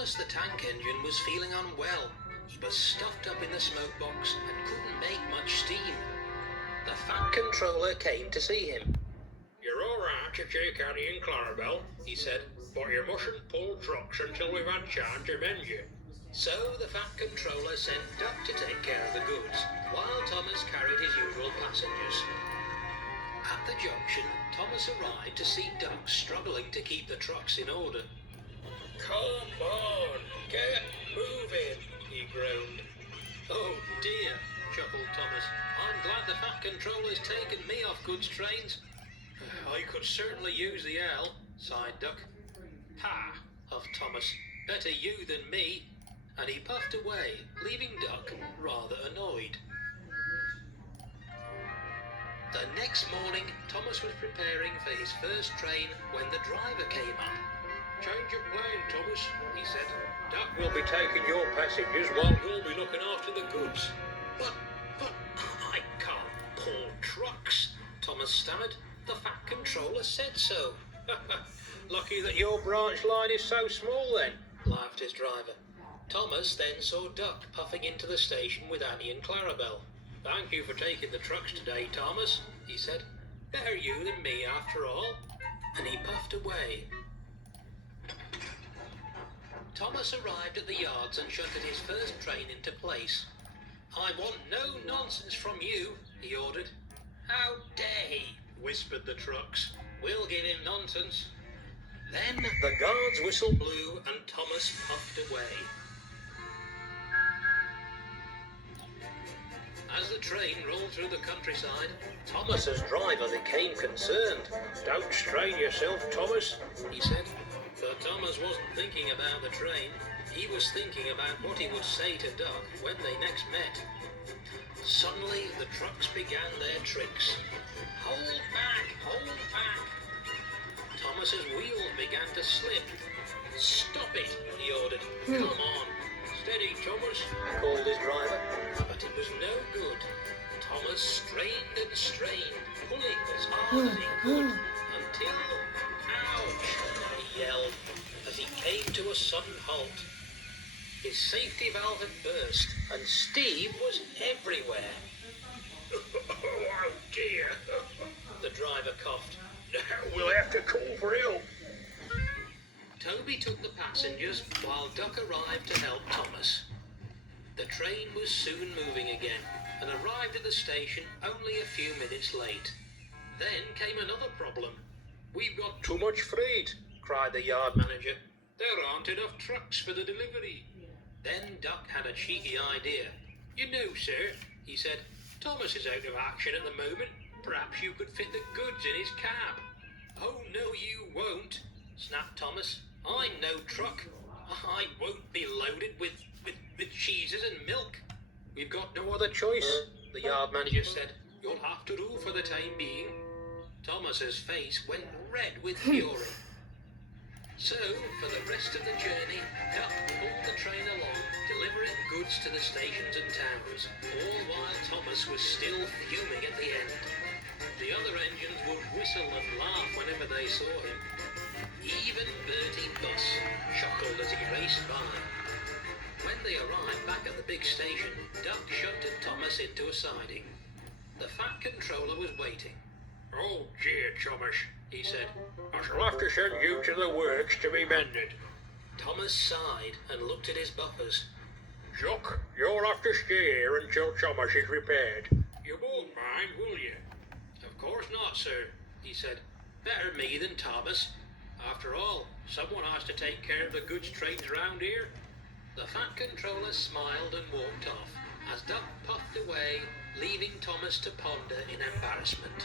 Thomas the tank engine was feeling unwell. He was stuffed up in the smoke box and couldn't make much steam. The Fat Controller came to see him. "You're all right to take Annie and Clarabelle," he said, "but you mustn't pull trucks until we've had time to mend you." So the Fat Controller sent Duck to take care of the goods, while Thomas carried his usual passengers. At the junction, Thomas arrived to see Duck struggling to keep the trucks in order. "Come on, get moving," he groaned. "Oh dear," chuckled Thomas. "I'm glad the Fat Controller's taken me off goods trains." "I could certainly use the L," sighed Duck. "Ha!" huffed Thomas. "Better you than me." And he puffed away, leaving Duck rather annoyed. The next morning, Thomas was preparing for his first train when the driver came up. "Change of plan, Thomas," he said. "Duck will be taking your passengers while you'll be looking after the goods." But I can't pull trucks," Thomas stammered. "The Fat Controller said so." "Lucky that your branch line is so small then," laughed his driver. Thomas then saw Duck puffing into the station with Annie and Clarabelle. "Thank you for taking the trucks today, Thomas," he said. "Better you than me, after all." And he puffed away. Thomas arrived at the yards and shunted his first train into place. "I want no nonsense from you," he ordered. "How dare he?" whispered the trucks. "We'll give him nonsense." Then the guard's whistle blew and Thomas puffed away. As the train rolled through the countryside, Thomas's driver became concerned. "Don't strain yourself, Thomas," he said. But Thomas wasn't thinking about the train. He was thinking about what he would say to Duck when they next met. Suddenly, the trucks began their tricks. "Hold back! Hold back!" Thomas's wheels began to slip. "Stop it!" he ordered. "Come on!" "Steady, Thomas," called his driver. But it was no good. Thomas strained and strained, pulling as hard as he could, until... "Ouch!" he yelled, as he came to a sudden halt. His safety valve had burst, and steam was everywhere. "Oh dear," the driver coughed. "Now we'll have to call for help." Toby took the passengers while Duck arrived to help Thomas. The train was soon moving again and arrived at the station only a few minutes late. Then came another problem. "We've got too much freight," cried the yard manager. "There aren't enough trucks for the delivery." Then Duck had a cheeky idea. "You know, sir," he said, "Thomas is out of action at the moment. Perhaps you could fit the goods in his cab." "Oh, no, you won't," snapped Thomas. "I'm no truck. I won't be loaded with cheeses and milk." "We've got no other choice," the yard manager said. "You'll have to do for the time being." Thomas's face went red with fury. So, for the rest of the journey, Duck pulled the train along, delivering goods to the stations and towns, all while Thomas was still fuming at the end. The other engines would whistle and laugh whenever they saw him. Even Bertie Buss chuckled as he raced by. When they arrived back at the big station, Duck shunted Thomas into a siding. The Fat Controller was waiting. "Oh dear, Thomas," he said. "I shall have to send you to the works to be mended." Thomas sighed and looked at his buffers. "Duck, you'll have to stay here until Thomas is repaired. You won't mind, will you?" "Of course not, sir," he said. "Better me than Thomas. After all, someone has to take care of the goods trains round here." The Fat Controller smiled and walked off, as Duck puffed away, leaving Thomas to ponder in embarrassment.